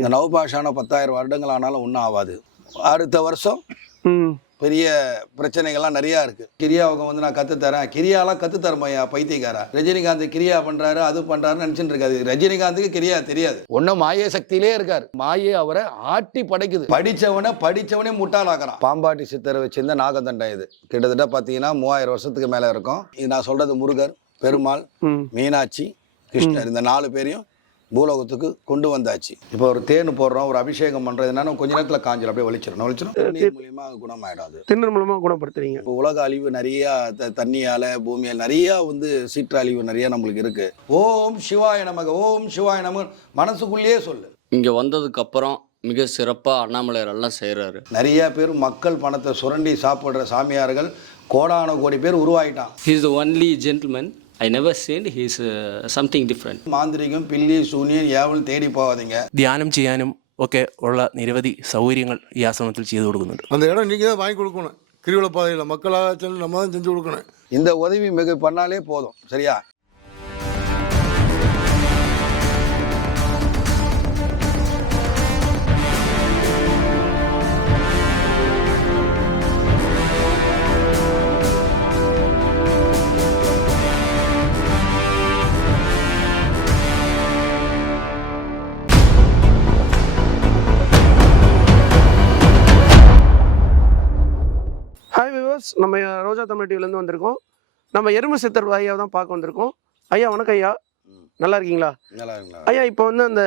இந்த நவபாஷான 10,000 வருடங்கள் ஆனாலும் ஒன்றும் ஆகாது. அடுத்த வருஷம் பெரிய பிரச்சனைகள்லாம் நிறையா இருக்குது. கிரியாவுக்கு வந்து நான் கற்றுத்தரேன், கிரியாலாம் கற்றுத்தரமையா பைத்தியக்காரா? ரஜினிகாந்த் கிரியா பண்ணுறாரு, அது பண்ணுறாருன்னு நினச்சிட்டு இருக்காது. ரஜினிகாந்துக்கு கிரியா தெரியாது. ஒன்றும் மாய சக்தியிலே இருக்கார். மாயை அவரை ஆட்டி படைக்குது. படித்தவனே முட்டாளாக்குறான். பாம்பாட்டி சித்தரை வச்சிருந்த நாகதண்டம் இது கிட்டத்தட்ட பார்த்தீங்கன்னா 3000 வருஷத்துக்கு மேலே இருக்கும். இது நான் சொல்கிறது முருகர், பெருமாள், மீனாட்சி, கிருஷ்ணர் இந்த 4 பேரையும் பூலோகத்துக்கு கொண்டு வந்தாச்சு. இப்போ ஒரு தேன் போடுறோம், ஒரு அபிஷேகம் பண்றது என்னன்னா கொஞ்ச நேரத்தில் காஞ்சிடும், அப்படியே வலிச்சிடும். நீர் மூலியமா குணமாயிடாது. திண்ணர் மூலமா குணப்படுத்துறீங்க. இப்போ உலக அழிவு நிறைய தண்ணியால பூமியால் நிறைய வந்து சீற்றழிவு நிறைய நம்மளுக்கு இருக்கு. ஓம் சிவாய நமக, ஓம் சிவாய நமக மனசுக்குள்ளேயே சொல்லு. இங்க வந்ததுக்கு அப்புறம் மிக சிறப்பா அண்ணாமலையார் எல்லாம் செய்யறாரு. நிறைய பேர் மக்கள் பணத்தை சுரண்டி சாப்பிடுற சாமியார்கள் கோடான கோடி பேர் உருவாயிட்டான். He is the only gentleman I never seen. He is something different. മാന്ത്രികം, പില്ലി, ശൂന്യൻ, യാവൽ തേടി പോവാதீங்க. ധ്യാനം ചെയ്യാനും ഒക്കെ ഉള്ള നിരവധി സൗകര്യങ്ങൾ ഈ ആശ്രമത്തിൽ ചെയ്തു കൊടുക്കുന്നുണ്ട്. அந்த இடம் நீங்கள் தான் வாங்கி கொடுக்கணும். கிரிவல பாதையில் மக்களாக சென்று நம்ம தான் செஞ்சு கொடுக்கணும். இந்த உதவி மிக பண்ணாலே போதும். சரியா? ஹாய் வியூவர்ஸ், நம்ம ரோஜா தமிழ் டிவிலேருந்து வந்திருக்கோம். நம்ம எறும்பு சித்தர் ஐயாவை தான் பார்க்க வந்திருக்கோம். ஐயா வணக்கம் ஐயா, நல்லா இருக்கீங்களா? நல்லா இருக்குங்களா ஐயா? இப்போ வந்து அந்த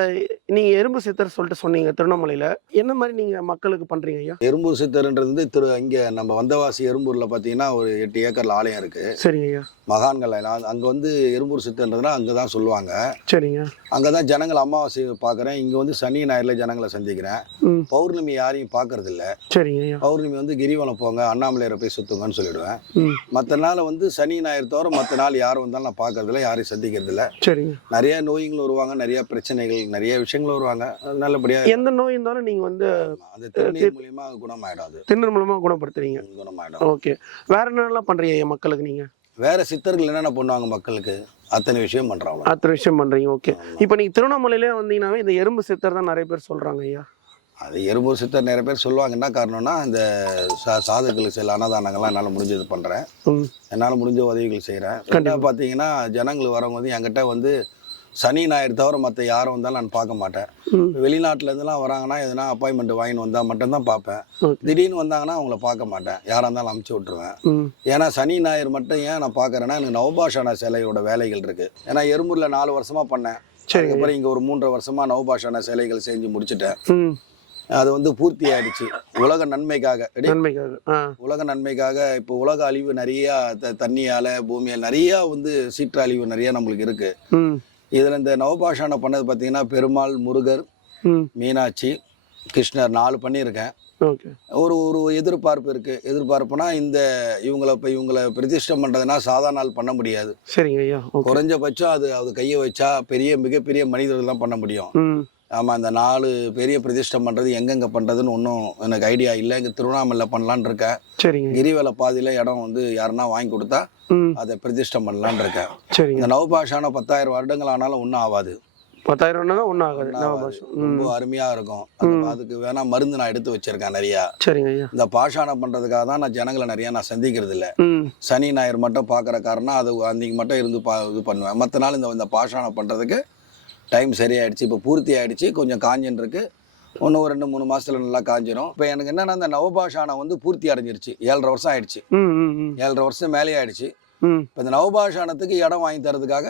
நீங்கள் எறும்பு சித்தர் சொல்லிட்டு சொன்னீங்க, திருவண்ணாமலையில் என்ன மாதிரி நீங்கள் மக்களுக்கு பண்ணுறீங்க ஐயா? எறும்பூர் சித்தர்ன்றது வந்து இங்கே நம்ம வந்தவாசி எறும்பூரில் பார்த்தீங்கன்னா ஒரு 8 ஏக்கர்ல ஆலயம் இருக்குது. சரிங்க ஐயா. மகான்கள் அங்கே வந்து எறும்பூர் சித்தர்ன்றதுனா அங்கே தான் சொல்லுவாங்க. சரிங்க. அங்கே தான் ஜனங்கள் அமாவாசை பார்க்குறேன். இங்கே வந்து சனி ஞாயிறில் ஜனங்களை சந்திக்கிறேன். பௌர்ணமி யாரையும் பார்க்கறது இல்லை. சரிங்க ஐயா. பௌர்ணமி வந்து கிரிவலம் போங்க, அண்ணாமலையரை போய் சுற்றுங்கன்னு சொல்லிடுவேன். மற்ற நாள் வந்து சனி ஞாயிறு தவிர மற்ற நாள் யார் வந்தாலும் நான் பார்க்கறதில்ல, யாரையும் சந்திக்கிறதில்ல. சரிங்க. நிறைய நோய்கள் வருவாங்க, நிறைய பிரச்சனைகள், நிறைய விஷயங்கள் வருவாங்க. நல்லபடியாக எந்த நோய் இருந்தாலும் நீங்கள் வந்து அந்த திருநீர் மூலியமா குணமாயிடாது. திண்ணர் மூலமாக குணப்படுத்துறீங்க. குணமாயிடும். ஓகே. வேற என்னெல்லாம் பண்ணுறீங்க ஐயா மக்களுக்கு நீங்கள்? வேற சித்தர்கள் என்னென்ன பண்ணுவாங்க மக்களுக்கு, அத்தனை விஷயம் பண்றாங்க. அத்தனை விஷயம் பண்ணுறீங்க. ஓகே. இப்போ நீங்கள் திருவண்ணாமலையிலே வந்தீங்கன்னாவே இந்த எறும்பு சித்தர் தான் நிறைய பேர் சொல்கிறாங்க ஐயா. அது எறும்பூர் சித்தர் நிறைய பேர் சொல்லுவாங்க. என்ன காரணம்னா இந்த சாதுக்களுக்கு சில அன்னதானங்கள்லாம் என்னால் முடிஞ்சது பண்ணுறேன், என்னால் முடிஞ்ச உதவிகள் செய்கிறேன். கண்டிப்பாக பார்த்தீங்கன்னா ஜனங்கள் வரவங்க வந்து என்கிட்ட வந்து சனி ஞாயிறு தவிர மற்ற யாரும் வந்தாலும் நான் பார்க்க மாட்டேன். வெளிநாட்டிலேருந்துலாம் வராங்கன்னா எதுனா அப்பாயின்மெண்ட் வாங்கின்னு வந்தால் மட்டும்தான் பார்ப்பேன். திடீர்னு வந்தாங்கன்னா அவங்கள பார்க்க மாட்டேன், யாராக இருந்தாலும் அமுச்சு விட்டுருவேன். ஏன்னா சனி ஞாயிறு மட்டும் ஏன் நான் பார்க்குறேன்னா எனக்கு நவபாஷான சிலையோட வேலைகள் இருக்குது. ஏன்னா எறும்பூரில் 4 வருஷமாக பண்ணேன். அதுக்கப்புறம் இங்கே ஒரு 3.5 வருஷமாக நவபாஷான சிலைகள் செஞ்சு முடிச்சுட்டேன். அது வந்து பூர்த்தி ஆயிடுச்சு உலக நன்மைக்காக. உலக நன்மைக்காக. இப்போ உலக அழிவு நிறைய தண்ணியால பூமியால் நிறைய வந்து சீற்றழிவு நிறைய நம்மளுக்கு இருக்கு. இதுல இந்த நவபாஷான பண்ணது பார்த்தீங்கன்னா பெருமாள், முருகர், மீனாட்சி, கிருஷ்ணர் 4 பண்ணியிருக்கேன். ஒரு எதிர்பார்ப்பு இருக்கு. எதிர்பார்ப்புனா இந்த இவங்களை பிரதிஷ்டை பண்றதுன்னா சாதாரண நாள் பண்ண முடியாது. சரிங்க ஐயா. குறைஞ்சபட்சம் அது கையை வச்சா மிகப்பெரிய மனிதர்கள் தான் பண்ண முடியும். ஆமாம், இந்த 4 பெரிய பிரதிஷ்டை பண்ணுறது எங்கெங்கே பண்ணுறதுன்னு ஒன்றும் எனக்கு ஐடியா இல்லை. இங்கே திருவண்ணாமலையில் பண்ணலான்னு இருக்கேன். கிரிவல பாதியில் இடம் வந்து யாருன்னா வாங்கி கொடுத்தா அதை பிரதிஷ்டை பண்ணலான்னு இருக்கேன். இந்த நவபாஷான 10,000 வருடங்கள் ஆனாலும் ஒன்றும் ஆகாது. 10,000 ஒன்றும் ஆகாது. ரொம்ப அருமையாக இருக்கும். அதுக்கு வேணா மருந்து நான் எடுத்து வச்சிருக்கேன் நிறையா. இந்த பாஷானம் பண்ணுறதுக்காக தான் நான் ஜனங்களை நிறையா நான் சந்திக்கிறது இல்லை. சனி ஞாயிறு மட்டும் பார்க்குற காரணம் அது அன்றைக்கி மட்டும் இருந்து இது பண்ணுவேன். மற்ற நாள் இந்த பாஷானம் பண்ணுறதுக்கு டைம் சரியாயிடுச்சு. இப்போ பூர்த்தி ஆகிடுச்சு. கொஞ்சம் காஞ்சின்னு இருக்கு. இன்னும் ஒரு 2-3 மாதத்தில் நல்லா காஞ்சிரும். இப்போ எனக்கு என்னன்னா இந்த நவபாஷானம் வந்து பூர்த்தி அடைஞ்சிருச்சு. 7.5 வருஷம் ஆயிடுச்சு. 7.5 வருஷம் மேலே ஆயிடுச்சு. இப்போ இந்த நவபாஷானத்துக்கு இடம் வாங்கி தரதுக்காக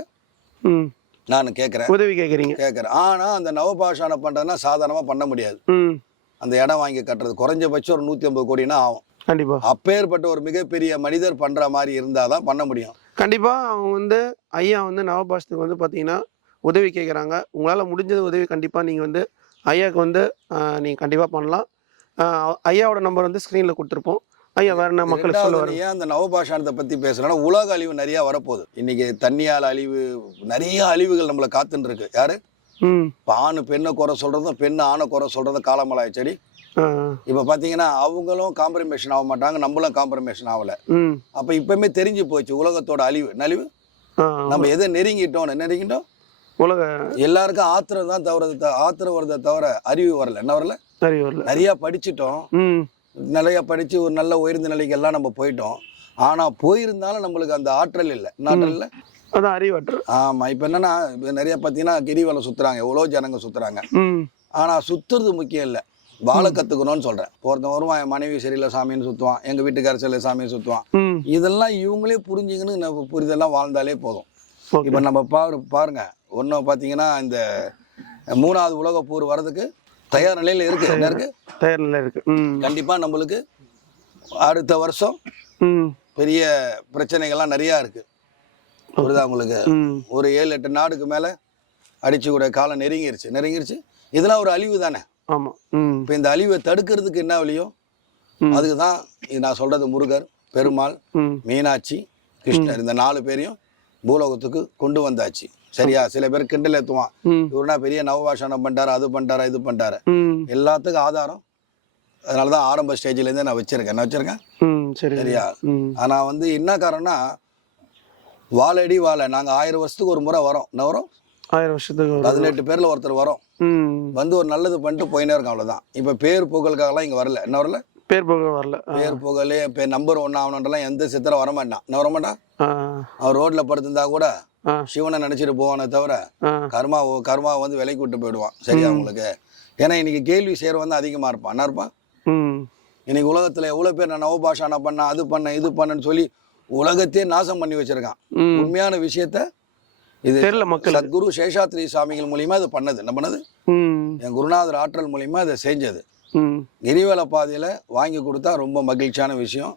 நான் கேட்குறேன், உதவி கேட்குறேன். ஆனால் அந்த நவபாஷானம் பண்ணுறதுனா சாதாரணமாக பண்ண முடியாது. அந்த இடம் வாங்கி கட்டுறது குறைஞ்சபட்சம் ஒரு 150 கோடினா ஆகும். கண்டிப்பாக அப்பேற்பட்ட ஒரு மிகப்பெரிய மனிதர் பண்ணுற மாதிரி இருந்தால் தான் பண்ண முடியும். கண்டிப்பாக அவங்க வந்து ஐயா வந்து நவபாஷத்துக்கு வந்து பார்த்தீங்கன்னா உதவி கேட்குறாங்க. உங்களால் முடிஞ்சது உதவி கண்டிப்பாக நீங்கள் வந்து ஐயாவுக்கு வந்து நீங்கள் கண்டிப்பாக பண்ணலாம். ஐயாவோட நம்பர் வந்து ஸ்க்ரீனில் கொடுத்துருப்போம். ஐயா வேற என்ன மக்களுக்கு சொல்லுவாங்க? ஏன் அந்த நவபாஷானத்தை பற்றி பேசுகிறேன்னா உலக அழிவு நிறையா வரப்போகுது. இன்னைக்கு தண்ணியால் அழிவு, நிறைய அழிவுகள் நம்மளை காத்துன்னு இருக்கு. யாரு இப்போ ஆணு பெண்ணை குறை சொல்கிறதும் பெண்ணு ஆணை குறை சொல்கிறதும் காலமலாய் செடி. இப்போ பார்த்தீங்கன்னா அவங்களும் காம்ப்ரமைஷன் ஆக மாட்டாங்க, நம்மளும் காம்ப்ரமைஷன் ஆகலை. அப்போ இப்பவுமே தெரிஞ்சு போச்சு உலகத்தோட அழிவு நலிவு. நம்ம எதை நெருங்கிட்டோம் உலக எல்லாருக்கும் ஆத்திரம் தான் ஆத்திரம் வரதை தவிர அறிவு வரல. என்ன வரல? அறிவு வரல. நிறைய படிச்சிட்டோம், நிறைய படிச்சு ஒரு நல்ல உயர்ந்த நிலைக்கு எல்லாம் நம்ம போயிட்டோம். ஆனா போயிருந்தாலும் நம்மளுக்கு அந்த ஆற்றல் இல்லை. என்ன ஆற்றல் இல்லை? அதான் அறிவாற்றல். ஆமா. இப்ப என்னன்னா நிறைய பார்த்தீங்கன்னா கிரிவலம் சுத்துறாங்க, எவ்வளோ ஜனங்க சுத்துறாங்க. ஆனா சுத்துறது முக்கியம் இல்லை, வாழ கத்துக்கணும்னு சொல்றேன். ஒருத்தன் வருவான், என் மனைவி சரியில்லை சாமின்னு சுத்துவான், எங்க வீட்டுக்கார சரியில்லை சாமின்னு சுத்துவான். இதெல்லாம் இவங்களே புரிஞ்சுங்கன்னு நம்ம புரிதெல்லாம் வாழ்ந்தாலே போதும். இப்ப நம்ம பாருங்க, ஒன்னும் பாத்தீங்கன்னா இந்த 3வது உலக போர் வர்றதுக்கு தயார் நிலையில இருக்கு. என்ன இருக்கு? தயார் நிலையில இருக்கு. கண்டிப்பா நம்மளுக்கு அடுத்த வருஷம் பெரிய பிரச்சனைகள்லாம் நிறைய இருக்கு. புரியுதா உங்களுக்கு? ஒரு 7-8 நாடுக்கு மேல அடிச்சு கூட காலம் நெருங்கிருச்சு. இதெல்லாம் ஒரு அழிவு தானே. ஆமா. இப்ப இந்த அழிவை தடுக்கிறதுக்கு என்ன வழியோ அதுக்குதான் நான் சொல்றது. முருகர், பெருமாள், மீனாட்சி, கிருஷ்ணர் இந்த 4 பேரையும் பூலோகத்துக்கு கொண்டு வந்தாச்சு. சரியா? சில பேர் கிண்டல் ஏத்துவான், இவருனா பெரிய நவபாஷானம் பண்ணிட்டாரு, அது பண்ணிட்டாரு, இது பண்ணிட்டாரு. எல்லாத்துக்கும் ஆதாரம் அதனாலதான் ஆரம்ப ஸ்டேஜ்ல இருந்தே நான் வச்சிருக்கேன். சரியா? ஆனா என்ன காரணம்னா வாழடி வாழ நாங்க 1000 வருஷத்துக்கு ஒரு முறை வரோம். என்ன வரோம்? 1000 வருஷத்துக்கு 18 பேர்ல ஒருத்தர் வரோம். ஒரு நல்லது பண்ணிட்டு போயினே இருக்கும், அவ்வளவுதான். இப்ப பேர் புகழுக்காகலாம் இங்க வரல. என்ன வரல? பேர் புகழ் வரல. பேர் புகழே நம்பர் 1 ஆகணுன்றலாம் எந்த சித்திரம் வரமாட்டான். என்ன வரமாட்டான்? அவன் ரோட்ல படுத்திருந்தா கூட சிவனை நினைச்சிட்டு போவானே தவிர கர்மா விலைக்கு விட்டு போயிடுவான். சரியா உங்களுக்கு? ஏன்னா இன்னைக்கு கேள்வி செய்யற அதிகமா இருப்பான். என்ன இருப்பான்? இன்னைக்கு உலகத்துல எவ்வளவு பேர் நான் நவபாஷானா பண்ண, அது பண்ண, இது பண்ணன்னு சொல்லி உலகத்தையே நாசம் பண்ணி வச்சிருக்கான். உண்மையான விஷயத்த இது சத்குரு சேஷாத்ரி சாமிகள் மூலியமா இது பண்ணது. என்ன பண்ணது? என் குருநாதர் ஆற்றல் மூலியமா இதை செஞ்சது. கிரிவல பாதையில வாங்கி கொடுத்தா ரொம்ப மகிழ்ச்சியான விஷயம்.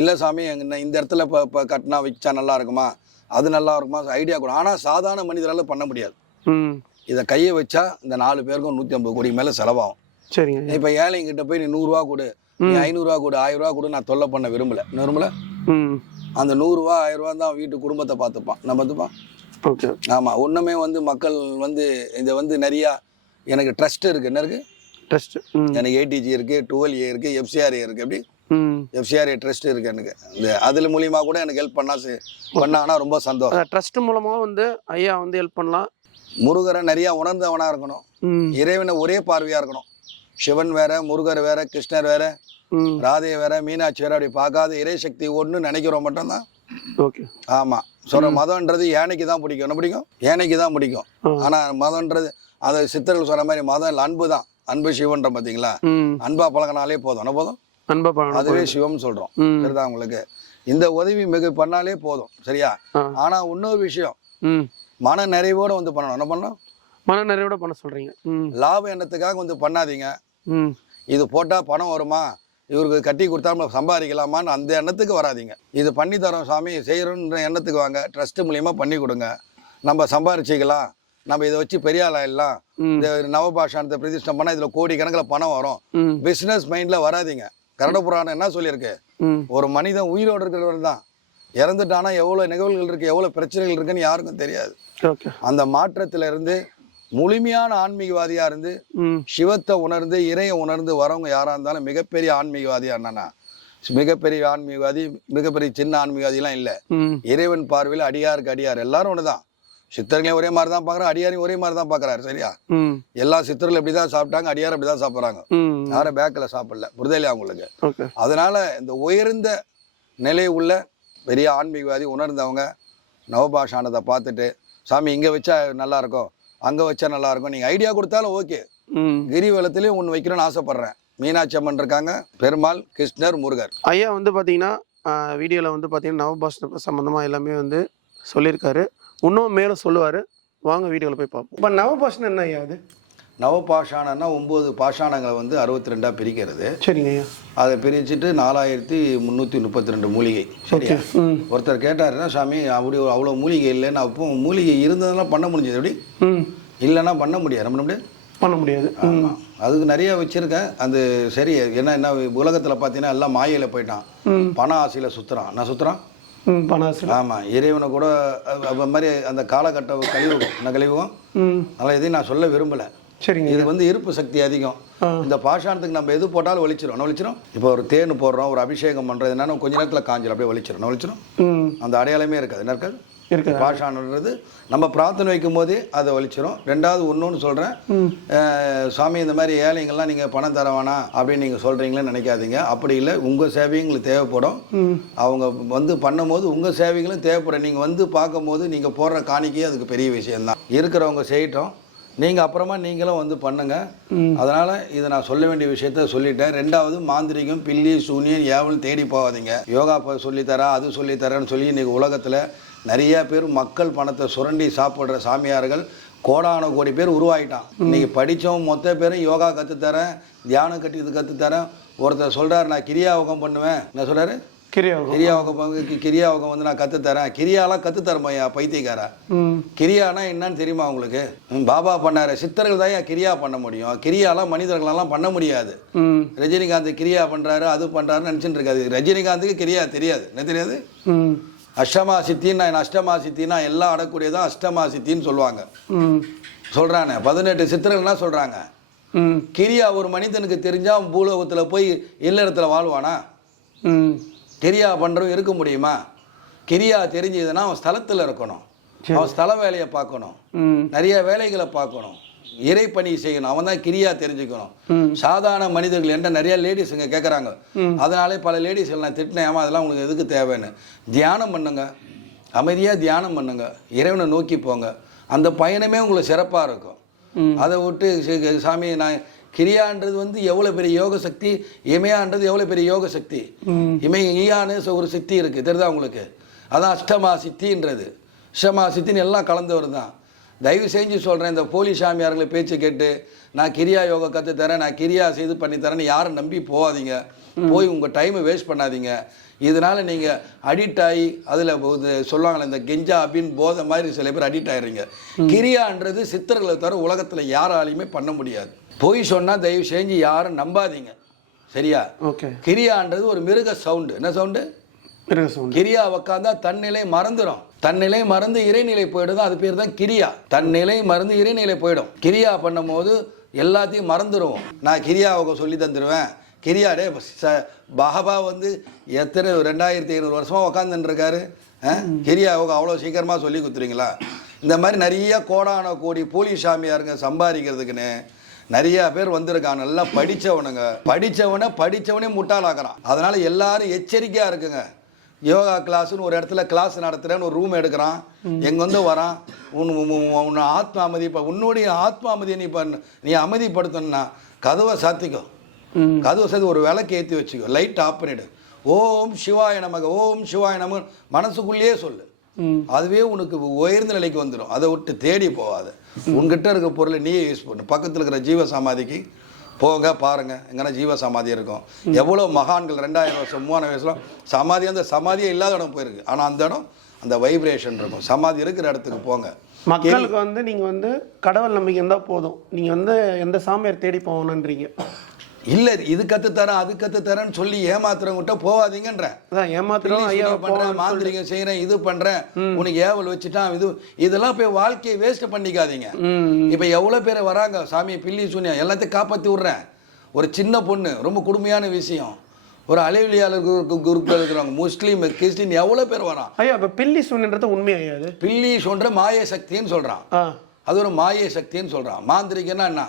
இல்ல சாமி இந்த இடத்துல கட்டினா வச்சா நல்லா இருக்குமா, அது நல்லா இருக்குமா, ஐடியா கூட. ஆனா சாதாரண மனிதரால பண்ண முடியாது. இதை கையை வச்சா இந்த 4 பேருக்கும் 150 கோடி மேல செலவாகும். சரிங்க. இப்ப ஏழைங்கிட்ட போய் நீ 100 ரூபா கொடு, நீ 500 ரூபா கொடு, 1000 ரூபா கொடு, நான் தொல்லை பண்ண விரும்பல. அந்த 100 ரூபா 1000 ரூபா தான் வீட்டு குடும்பத்தை பார்த்துப்பான். நான் பார்த்துப்பான். ஆமா. ஒண்ணுமே மக்கள் இதை நிறைய எனக்கு ட்ரஸ்ட் இருக்கு. என்ன இருக்கு? ட்ரஸ்ட். எனக்கு ஏடிஜி இருக்கு, 12A இருக்கு, FCRA இருக்கு. எப்படி? FCRA ட்ரஸ்ட் இருக்கு எனக்கு. அதுல மூலியமா கூட எனக்கு ஹெல்ப் பண்ணாங்கன்னா ரொம்ப சந்தோஷம். ட்ரஸ்ட் மூலமா ஐயா ஹெல்ப் பண்ணலாம். முருகரை நிறைய உணர்ந்தவனா இருக்கணும். இறைவனை ஒரே பார்வையா இருக்கணும். சிவன் வேற, முருகர் வேற, கிருஷ்ணர் வேற, ராதே வேற, மீனாட்சி வேற, அப்படி பார்க்காத இறை சக்தி ஒண்ணு நினைக்கிறோம் மட்டும்தான். ஆமா. சொல்ற மதம்ன்றது யானைக்கு தான் பிடிக்கும். என்ன பிடிக்கும்? யானைக்கு தான் பிடிக்கும். ஆனா மதம்ன்றது அதை சித்தர்கள் சொல்ற மாதிரி மதம் இல்லை, அன்பு தான். அன்பு சிவன்ற பாத்தீங்களா? அன்பா பழகினாலே போதும். என்ன போதும்? அதுவே சிவம் சொல்றோம். சரிதா உங்களுக்கு? இந்த உதவி மிக பண்ணாலே போதும். சரியா? ஆனா இன்னொரு விஷயம், மன நிறைவோட பண்ணணும். என்ன பண்ணணும்? மன நிறைவோட பண்ண சொல்றீங்க. லாப எண்ணத்துக்காக பண்ணாதீங்க. இது போட்டா பணம் வருமா, இவருக்கு கட்டி கொடுத்தா சம்பாதிக்கலாமான்னு அந்த எண்ணத்துக்கு வராதிங்க. இது பண்ணி தரோம் சாமி செய்யறோன்ற எண்ணத்துக்கு வாங்க. ட்ரஸ்ட் மூலியமா பண்ணி கொடுங்க, நம்ம சம்பாரிச்சிக்கலாம், நம்ம இதை வச்சு பெரிய ஆளாயிடலாம். இந்த நவபாஷானத்தை பிரதிஷ்டம் பண்ணா இதுல கோடி கணக்கில் பணம் வரும். பிசினஸ் மைண்ட்ல வராதிங்க. கருட புராணம் என்ன சொல்லியிருக்கு? ஒரு மனிதன் உயிரோடு இருக்கிறவர் தான், இறந்துட்டானா எவ்வளவு நிகழ்வுகள் இருக்கு, எவ்வளவு பிரச்சனைகள் இருக்குன்னு யாருக்கும் தெரியாது. அந்த மாற்றத்துல இருந்து முழுமையான ஆன்மீகவாதியா இருந்து சிவத்தை உணர்ந்து இறையை உணர்ந்து வரவங்க யாரா இருந்தாலும் மிகப்பெரிய ஆன்மீகவாதியா என்னன்னா, மிகப்பெரிய ஆன்மீகவாதி, மிகப்பெரிய சின்ன ஆன்மீகவாதிலாம் இல்லை. இறைவன் பார்வையில் அடியாருக்கு அடியார் எல்லாரும் ஒண்ணுதான். சித்தர்களையும் ஒரே மாதிரி தான் பாக்குறாரு, அடியாரையும் ஒரே மாதிரி தான் பாக்குறாரு. சரியா? எல்லா சித்தர்களும் எப்படிதான் சாப்பிட்டாங்க, அடியார் அப்படிதான் சாப்பிட்றாங்க. யாரும் பேக்கில் சாப்பிடல. புரிதலையா உங்களுக்கு? அதனால இந்த உயர்ந்த நிலை உள்ள பெரிய ஆன்மீகவாதி உணர்ந்தவங்க நவபாஷானத்தை பார்த்துட்டு, சாமி இங்க வச்சா நல்லா இருக்கும், அங்க வச்சா நல்லா இருக்கும், நீங்க ஐடியா கொடுத்தாலும் ஓகே. கிரிவலத்திலயும் ஒன்று வைக்கணும்னு ஆசைப்படுறேன். மீனாட்சி அம்மன் இருக்காங்க, பெருமாள், கிருஷ்ணர், முருகர். ஐயா பாத்தீங்கன்னா வீடியோவில் பாத்தீங்கன்னா நவபாஷண சம்பந்தமா எல்லாமே சொல்லியிருக்காரு. இன்னும் மேலும் சொல்லுவார். வாங்க வீடியோவில் போய் பார்ப்போம். இப்போ நவபாஷணம் என்ன ஐயா? அது நவபாஷானம்னா 9 பாஷாணங்களை 62 பிரிக்கிறது. சரிங்க ஐயா. அதை பிரிச்சுட்டு 4332 மூலிகை. சரியா? ஒருத்தர் கேட்டாருன்னா, சாமி அப்படி அவ்வளோ மூலிகை இல்லைன்னு. அப்போ மூலிகை இருந்ததெல்லாம் பண்ண முடிஞ்சது, எப்படி? இல்லைன்னா பண்ண முடியாது. பண்ண முடியாது. அதுக்கு நிறைய வச்சிருக்கேன். அது சரி. என்ன உலகத்தில் பார்த்தீங்கன்னா எல்லாம் மாயையில் போயிட்டான், பண ஆசையில் சுற்றுறான். நான் சுற்றுறான். ஆமா. இறைவனை கூட மாதிரி அந்த காலகட்ட கழிவுகம். என்ன கழிவுகம்? அதனால இதையும் நான் சொல்ல விரும்பல. சரிங்க. இது இருப்பு சக்தி அதிகம். இந்த பாஷாணத்துக்கு நம்ம எது போட்டாலும் வலிச்சிரும். இப்போ ஒரு தேன் போடுறோம், ஒரு அபிஷேகம் பண்றது என்னன்னா கொஞ்ச நேரத்தில் காஞ்சிடும், அப்படியே வலிச்சிரும். அந்த அடையாளமே இருக்காது. என்ன இருக்காது? இருக்குது. பாஷானன்றது நம்ம பிரார்த்தனை வைக்கும் போதே அதை ஒழிச்சிரும். ரெண்டாவது ஒன்று சொல்கிறேன், சாமி இந்த மாதிரி ஏழைங்கள்லாம் நீங்கள் பணம் தர வேணாம் அப்படின்னு நீங்கள் சொல்கிறீங்களேன்னு நினைக்காதீங்க. அப்படி இல்லை, உங்கள் சேவைங்களுக்கு தேவைப்படும். அவங்க வந்து பண்ணும்போது உங்கள் சேவைகளும் தேவைப்படும். நீங்கள் வந்து பார்க்கும்போது நீங்கள் போடுற காணிக்கையே அதுக்கு பெரிய விஷயம்தான். இருக்கிறவங்க செய்யட்டும், நீங்கள் அப்புறமா நீங்களும் வந்து பண்ணுங்கள். அதனால் இதை நான் சொல்ல வேண்டிய விஷயத்த சொல்லிட்டேன். ரெண்டாவது, மாந்திரிகம், பில்லி, சூனியம், ஏவல் தேடி போகாதீங்க. யோகா சொல்லித்தரேன், அது சொல்லித்தரேன்னு சொல்லி இன்றைக்கி உலகத்தில் நிறைய பேர் மக்கள் பணத்தை சுரண்டி சாப்பிட்ற சாமியார்கள் கோடான கோடி பேர் உருவாகிட்டான். இன்றைக்கி படித்தவன் மொத்த பேரும் யோகா கற்றுத்தரேன், தியானம் கட்டி இது கற்றுத்தரேன். ஒருத்தர் சொல்கிறார், நான் கிரியாவோகம் பண்ணுவேன். என்ன சொல்கிறாரு? கிரியாவோகம் வந்து நான் கற்றுத்தரேன். கிரியாலாம் கற்றுத்தரமையா பைத்தியக்காரா? கிரியானா என்னன்னு தெரியுமா உங்களுக்கு? பாபா பண்ணாரு, சித்தர்கள் தான் கிரியா பண்ண முடியும். கிரியாலாம் மனிதர்களெல்லாம் பண்ண முடியாது. ரஜினிகாந்த் கிரியா பண்ணுறாரு, அது பண்ணுறாருன்னு நினச்சிட்டு இருக்காது. ரஜினிகாந்துக்கு கிரியா தெரியாது. என்ன தெரியாது? அஷ்டமா சித்தின்னு, நான் அஷ்டமா சித்தின்னா எல்லாம் அடக்கூடியதான் அஷ்டமா சித்தின்னு சொல்லுவாங்க. சொல்கிறானே 18 சித்தர்கள்னா சொல்கிறாங்க. கிரியா ஒரு மனிதனுக்கு தெரிஞ்சா அவன் பூலோகத்தில் போய் இல்லறத்தில் வாழ்வானா? கிரியா பண்ணுறவன் இருக்க முடியுமா? கிரியா தெரிஞ்சதுன்னா அவன் ஸ்தலத்தில் இருக்கணும், அவன் ஸ்தல வேலையை பார்க்கணும், நிறைய வேலைகளை பார்க்கணும், இறை பணி செய்யணும். அவன் தான் கிரியா தெரிஞ்சுக்கணும். சாதாரண மனிதர்கள் என்ற நிறைய லேடிஸ் இங்கே கேட்குறாங்க. அதனாலே பல லேடிஸ்கள் நான் திட்டினேன், அதெல்லாம் உங்களுக்கு எதுக்கு தேவைன்னு. தியானம் பண்ணுங்க, அமைதியாக தியானம் பண்ணுங்க, இறைவனை நோக்கி போங்க. அந்த பயணமே உங்களுக்கு சிறப்பாக இருக்கும். அதை விட்டு சாமி நான் கிரியான்றது வந்து எவ்வளோ பெரிய யோக சக்தி, இமையான்றது எவ்வளோ பெரிய யோக சக்தி. ஈயான்னு ஒரு சக்தி இருக்குது, தெரியுதா உங்களுக்கு? அதான் அஷ்டமா சித்தின்றது. அஷ்டமா சித்தின்னு எல்லாம் கலந்தவர் தான். தயவு செஞ்சு சொல்கிறேன், இந்த போலி சாமியார்களை பேச்சு கேட்டு நான் கிரியா யோகா கற்றுத்தரேன், நான் கிரியா செய்து பண்ணித்தரேன்னு யாரும் நம்பி போகாதீங்க. போய் உங்கள் டைமை வேஸ்ட் பண்ணாதீங்க. இதனால் நீங்கள் அடிக்ட் ஆகி அதில் சொல்லுவாங்களே இந்த கெஞ்சா அப்படின்னு போதை மாதிரி சில பேர் அடிக்ட் ஆகிடுறீங்க. கிரியான்றது சித்தர்களை தவிர உலகத்தில் யாராலையுமே பண்ண முடியாது. பொய் சொன்னால் தயவு செஞ்சு யாரும் நம்பாதீங்க, சரியா? ஓகே. கிரியான்றது ஒரு மிருக சவுண்டு. என்ன சவுண்டு? கிரியா உக்காந்தா தன்னிலை மறந்துடும். தன்னிலை மறந்து இறைநிலை போயிடும். அது பேர் தான் கிரியா. தன்னிலை மறந்து இறைநிலை போயிடும். கிரியா பண்ணும் போது எல்லாத்தையும் மறந்துடுவோம். நான் கிரியாவை சொல்லி தந்துடுவேன். கிரியாடே பாபா வந்து எத்தனை 2500 வருஷமாக உக்காந்துருக்காரு. கிரியாவுக்கு அவ்வளோ சீக்கிரமாக சொல்லி கொடுத்துறீங்களா? இந்த மாதிரி நிறைய கோடான கோடி போலி சாமியாருங்க சம்பாதிக்கிறதுக்குன்னு நிறைய பேர் வந்திருக்காங்க. நல்லா படித்தவனே முட்டாளாக்குறான். அதனால எல்லாரும் எச்சரிக்கையாக இருக்குங்க. யோகா கிளாஸ்னு ஒரு இடத்துல கிளாஸ் நடத்துகிறேன்னு ஒரு ரூம் எடுக்கிறான், எங்கே வந்து வரான். உன்னை ஆத்மா அமைதி, உன்னுடைய ஆத்மா அமைதியை நீ அமைதிப்படுத்தணும்னா கதவை சாத்திக்கோ. கதவை சாத்தி ஒரு விளக்கு ஏற்றி வச்சுக்கோ, லைட் ஆஃப் பண்ணிவிடு. ஓம் சிவாய நமக, ஓம் சிவாய நமக மனசுக்குள்ளேயே சொல்லு. அதுவே உனக்கு உயர்ந்த நிலைக்கு வந்துடும். அதை விட்டு தேடி போகாது. உன்கிட்ட இருக்க பொருளை நீயே யூஸ் பண்ணு. பக்கத்தில் இருக்கிற ஜீவ சமாதிக்கு போங்க, பாருங்க, எங்கன்னா ஜீவ சமாதி இருக்கும். எவ்வளோ மகான்கள் 2000 வருஷம் 3000 வருஷம் சமாதி, அந்த சமாதியே இல்லாத இடம் போயிருக்கு. ஆனால் அந்த இடம் அந்த வைப்ரேஷன் இருக்கும். சமாதி இருக்கிற இடத்துக்கு போங்க. மக்களுக்கு வந்து நீங்கள் வந்து கடவுள் நம்பிக்கை இருந்தால் போதும், நீங்கள் வந்து எந்த சாமியார் தேடி போகணுன்றீங்க. இல்லை, இது கற்றுத்தரேன் அது கற்றுத்தரேன்னு சொல்லி ஏமாத்துறவங்கிட்ட போகாதீங்கன்றேன். பண்றேன், மாந்திரிகம் செய்கிறேன், இது பண்ணுறேன், உனக்கு ஏவல் வச்சுட்டான், இதெல்லாம் போய் வாழ்க்கையை வேஸ்ட் பண்ணிக்காதீங்க. இப்போ எவ்வளோ பேர் வராங்க, சாமியை பில்லி சூனியம் எல்லாத்தையும் காப்பாற்றி விட்றேன். ஒரு சின்ன பொண்ணு, ரொம்ப கொடுமையான விஷயம், ஒரு அலைவலியாளர் குரூப்பில் இருக்கிறவங்க, முஸ்லீம் கிறிஸ்டின் எவ்வளோ பேர் வரான். ஐயா, இப்போ பில்லி சூனியன்றது உண்மையாது? பில்லி சொல்கிற மாய சக்தின்னு சொல்கிறான். அது ஒரு மாய சக்தின்னு சொல்கிறான். மாந்திரிகம்னா என்ன?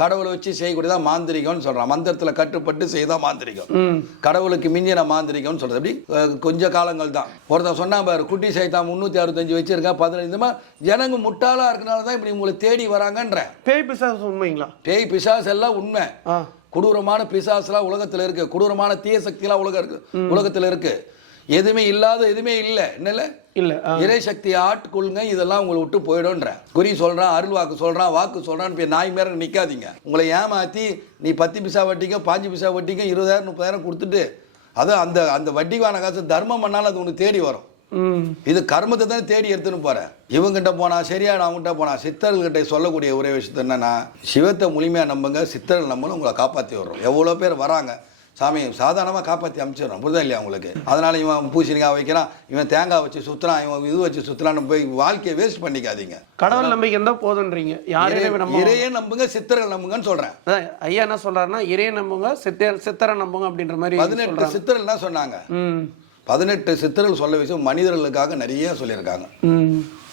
கடவுளை வச்சு செய்யக்கூடியதான் மாந்திரிகம்னு சொல்கிறான். மந்திரத்தில் கட்டுப்பட்டு செய்யதான் மாந்திரிகம். கடவுளுக்கு மிஞ்சின மாந்திரிகம்னு சொல்கிறது. அப்படி கொஞ்ச காலங்கள் தான். ஒருத்தன் சொன்னா பாரு, குட்டி சைத்தான் 365 வச்சிருக்கா 15. ஜனங்க முட்டாளாக இருக்கனால தான் இப்படி உங்களை தேடி வராங்கன்ற. பேய் பிசாசு உண்மைங்களா? பேய் பிசாசு எல்லாம் உண்மை. கொடூரமான பிசாசுலாம் உலகத்தில் இருக்கு. கொடூரமான தீய சக்திலாம் உலகத்தில் இருக்கு. எதுவுமே இல்லாத எதுவுமே இல்லை. என்னல இல்லை, இறை சக்தியை ஆட்கொள்ளுங்க, இதெல்லாம் உங்களை விட்டு போயிடும்ன்ற. குறி சொல்கிறான், அருள் வாக்கு சொல்கிறான், வாக்கு சொல்கிறான்னு போய் நாய் மேலே நிற்காதீங்க. உங்களை ஏமாற்றி நீ 10 பைசா வட்டிக்கும் 5 பைசா வட்டிக்கும் 20,000 30,000 கொடுத்துட்டு அது அந்த அந்த வட்டிக்கான காசு தர்மம் பண்ணாலும் அது உனக்கு தேடி வரும். இது கர்மத்தை தான் தேடி எடுத்துன்னு போகிறேன். இவங்கிட்ட போனால் சரியான, அவங்ககிட்ட போனால் சித்தர்கள்கிட்ட சொல்லக்கூடிய ஒரே விஷயத்த என்னன்னா, சிவத்தை முழுமையாக நம்புங்க, சித்தர்கள் நம்பணும், உங்களை காப்பாற்றி வர்றோம். எவ்வளோ பேர் வராங்க, சாமி சாதாரணமாக காப்பாற்றி அமைச்சிடறோம். புரிதா இல்லையா உங்களுக்கு? அதனால் இவன் பூசணிக்காய் வைக்கிறான், இவன் தேங்காய் வச்சு சுற்றுறான், இவன் இது வச்சு சுற்றுலான்னு போய் வாழ்க்கையை வேஸ்ட் பண்ணிக்காதீங்க. கடவுள் நம்பிக்கை இருந்தால் போதுன்றீங்க. இறையே நம்புங்க, சித்தர்கள் நம்புங்கன்னு சொல்கிறேன். ஐயா என்ன சொல்கிறாருன்னா, இறையை நம்புங்க, சித்தரை நம்புங்க அப்படின்ற மாதிரி 18 சித்தர்கள் தான் சொன்னாங்க. 18 சித்தர்கள் சொல்ல விஷயம் மனிதர்களுக்காக நிறைய சொல்லியிருக்காங்க.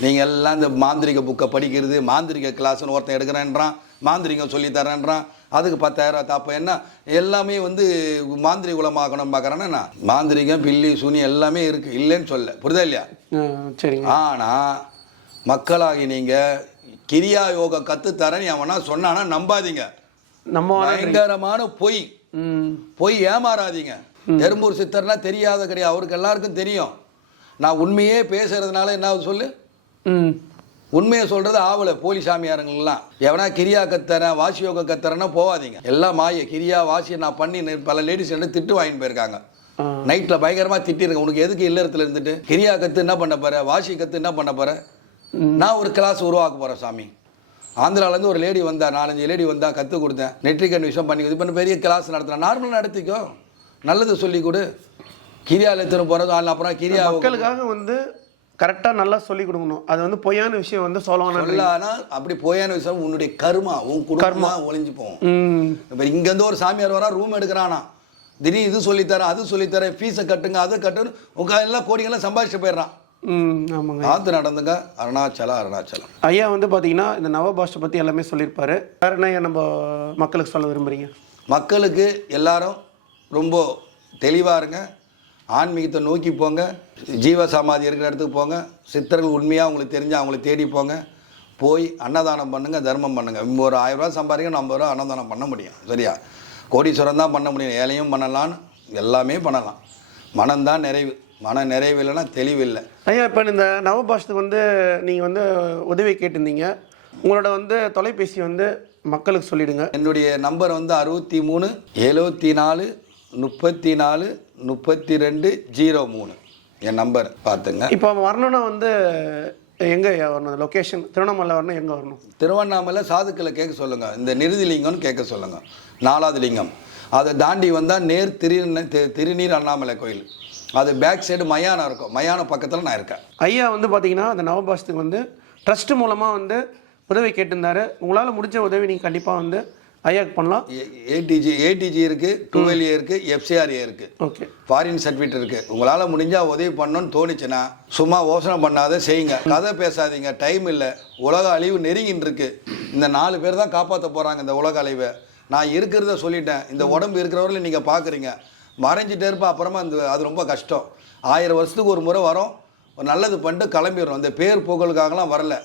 நீங்கள் எல்லாம் இந்த மாந்திரிக புக்கை படிக்கிறது, மாந்திரிக கிளாஸ்னு ஒருத்தன் எடுக்கிறேன்றான், மாந்திரிகம் சொல்லித்தரேன்றான், அதுக்கு 10,000 அப்போ என்ன எல்லாமே வந்து மாந்திரிக குலமாக்கணும் பார்க்குறேன்னா, மாந்திரிகம் பில்லி சூனி எல்லாமே இருக்குது, இல்லைன்னு சொல்ல, புரியுதா இல்லையா? சரிங்க. ஆனால் மக்களாகி நீங்கள் கிரியா யோகா கற்றுத்தரேன்னு அவனா சொன்னானா நம்பாதீங்க. பயங்கரமான பொய் ஏமாறாதீங்க. எறும்பூர் சித்தர்னா தெரியாத கிடையாது, அவருக்கு எல்லாருக்கும் தெரியும். நான் உண்மையே பேசுறதுனால என்ன சொல்லு, உண்மையை சொல்றது ஆவல. போலி சாமியாருங்கெல்லாம் எவனா கிரியா கத்தரேன் வாசி யோகா கத்தரேன்னா போவாதீங்க. எல்லாம் மாய கிரியா வாசியை நான் பண்ணி பல லேடிஸ் என்ன திட்டு வாங்கிட்டு போயிருக்காங்க. நைட்டில் பயங்கரமாக திட்டிருக்கேன், உனக்கு எதுக்கு இல்லறத்தில் இருந்துட்டு கிரியா கற்று என்ன பண்ண போற, வாசி கற்று என்ன பண்ண போற? நான் ஒரு கிளாஸ் உருவாக்க போகிறேன் சாமி. ஆந்திராவிலேருந்து ஒரு லேடி வந்தா, 4-5 லேடி வந்தா, கற்றுக் கொடுத்தேன். நெட்ரிகன் விஷயம் பண்ணி இப்போ பெரிய கிளாஸ் நடத்துகிறேன். நார்மலாக நடத்திக்கோ, நல்லது சொல்லி கொடு. கிரியாவில் எத்தனை போகிறது, அப்புறம் கிரியா மக்களுக்காக வந்து கரெக்டாக நல்லா சொல்லி கொடுக்கணும். அது வந்து பொய்யான விஷயம் வந்து சொல்லலாம்னா அப்படி பொய்யான விஷயம் உன்னுடைய கர்மா, உன் குடும்பமா ஒளிஞ்சு போகும். இப்போ இங்கேருந்து ஒரு சாமியார் வரா, ரூம் எடுக்கிறானா, திடீர் இது சொல்லித்தரேன் அது சொல்லித்தரேன், ஃபீஸை கட்டுங்க அதை கட்டுன்னு உங்கள் எல்லாம் கோடிங்கெல்லாம் சம்பாதிச்சு போயிடுறான். ஆமாங்க. பார்த்து நடந்துங்க. அருணாச்சலம் ஐயா வந்து பார்த்தீங்கன்னா இந்த நவபாஷை பற்றி எல்லாமே சொல்லியிருப்பாரு. வேற என்ன நம்ம மக்களுக்கு சொல்ல விரும்புகிறீங்க? மக்களுக்கு எல்லாரும் ரொம்ப தெளிவாக இருங்க, ஆன்மீகத்தை நோக்கி போங்க, ஜீவ சமாதி இருக்கிற இடத்துக்கு போங்க, சித்தர்கள் உண்மையாக உங்களுக்கு தெரிஞ்சு அவங்களை தேடி போங்க, போய் அன்னதானம் பண்ணுங்கள், தர்மம் பண்ணுங்கள். ஒரு 1000 ரூபா சம்பாதிக்க 50 ரூபா அன்னதானம் பண்ண முடியும். சரியா? கோடீஸ்வரம் தான் பண்ண முடியும், ஏழையும் பண்ணலான்னு எல்லாமே பண்ணலாம். மனம்தான் நிறைவு, மன நிறைவு இல்லைன்னா தெளிவு இல்லை. ஐயா இப்போ இந்த நவபாஷத்துக்கு வந்து நீங்கள் வந்து உதவி கேட்டிருந்தீங்க, உங்களோட வந்து தொலைபேசி வந்து மக்களுக்கு சொல்லிவிடுங்க. என்னுடைய நம்பர் வந்து 63 74 34 32 03 என் நம்பர் பார்த்துங்க. இப்போ வரணும்னா வந்து எங்கே வரணும்? லொக்கேஷன் திருவண்ணாமலை வரணும், எங்கே வரணும்? திருவண்ணாமலை சாதுக்களை கேட்க சொல்லுங்கள், இந்த நிருதி லிங்கம்னு கேட்க சொல்லுங்கள், 4வது லிங்கம். அதை தாண்டி வந்தால் நேர் திருநீர் அண்ணாமலை கோயில், அது பேக் சைடு மயானம் இருக்கும், மயானம் பக்கத்தில் நான் இருக்கேன். ஐயா வந்து பார்த்தீங்கன்னா அந்த நவபாஷத்துக்கு வந்து ட்ரஸ்ட் மூலமாக வந்து உதவி கேட்டிருந்தாரு. உங்களால் முடிஞ்ச உதவி நீங்கள் கண்டிப்பாக வந்து ஐயாக்கு பண்ணலாம். ஏடிஜி இருக்குது, 12A இருக்குது, FCRA இருக்குது, ஓகே, ஃபாரின் சர்டிஃபிகேட் இருக்குது. உங்களால் முடிஞ்சால் உதவி பண்ணணும்னு தோணுச்சுன்னா சும்மா யோசனை பண்ணாத செய்யுங்க, கதை பேசாதீங்க, டைம் இல்லை, உலக அழிவு நெருங்கின்னு இருக்குது. இந்த 4 பேர் தான் காப்பாற்ற போகிறாங்க இந்த உலக அழிவை. நான் இருக்கிறத சொல்லிட்டேன், இந்த உடம்பு இருக்கிறவரையும் நீங்கள் பார்க்குறீங்க, மறைஞ்சிட்டே இருப்பா, அப்புறமா அது ரொம்ப கஷ்டம். 1000 வருஷத்துக்கு ஒரு முறை வரோம், ஒரு நல்லது பண்ணிட்டு கிளம்பிடுறோம். இந்த பேர் புகழுக்காகலாம் வரல,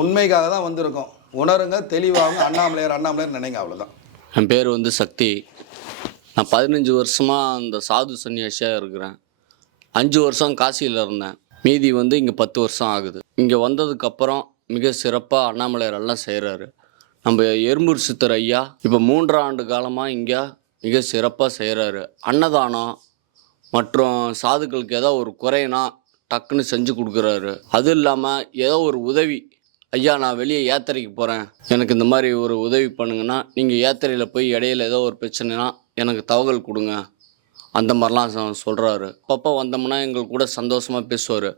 உண்மைக்காக தான் வந்திருக்கோம். உணருங்க, தெளிவாக அண்ணாமலையார் நினைங்க, அவ்வளோதான். என் பேர் வந்து சக்தி. நான் 15 வருஷமாக அந்த சாது சன்னியாசியாக இருக்கிறேன். 5 வருஷம் காசியில் இருந்தேன், மீதி வந்து இங்கே 10 வருஷம் ஆகுது. இங்கே வந்ததுக்கப்புறம் மிக சிறப்பாக அண்ணாமலையார் எல்லாம் செய்கிறாரு. நம்ம எறும்பூர் சித்தர் ஐயா இப்போ 3 ஆண்டு காலமாக இங்கே மிக சிறப்பாக செய்கிறாரு. அன்னதானம் மற்றும் சாதுக்களுக்கு ஏதோ ஒரு குறைனா டக்குன்னு செஞ்சு கொடுக்குறாரு. அதுவும் இல்லாமல் ஏதோ ஒரு உதவி, ஐயா நான் வெளியே யாத்திரைக்கு போகிறேன், எனக்கு இந்த மாதிரி ஒரு உதவி பண்ணுங்கன்னா, நீங்கள் யாத்திரையில் போய் இடையில ஏதோ ஒரு பிரச்சனைனா எனக்கு தகவல் கொடுங்க, அந்த மாதிரிலாம் சொல்கிறாரு. அப்பப்போ வந்தோம்னா எங்களுக்கு கூட சந்தோஷமாக பேசுவார்.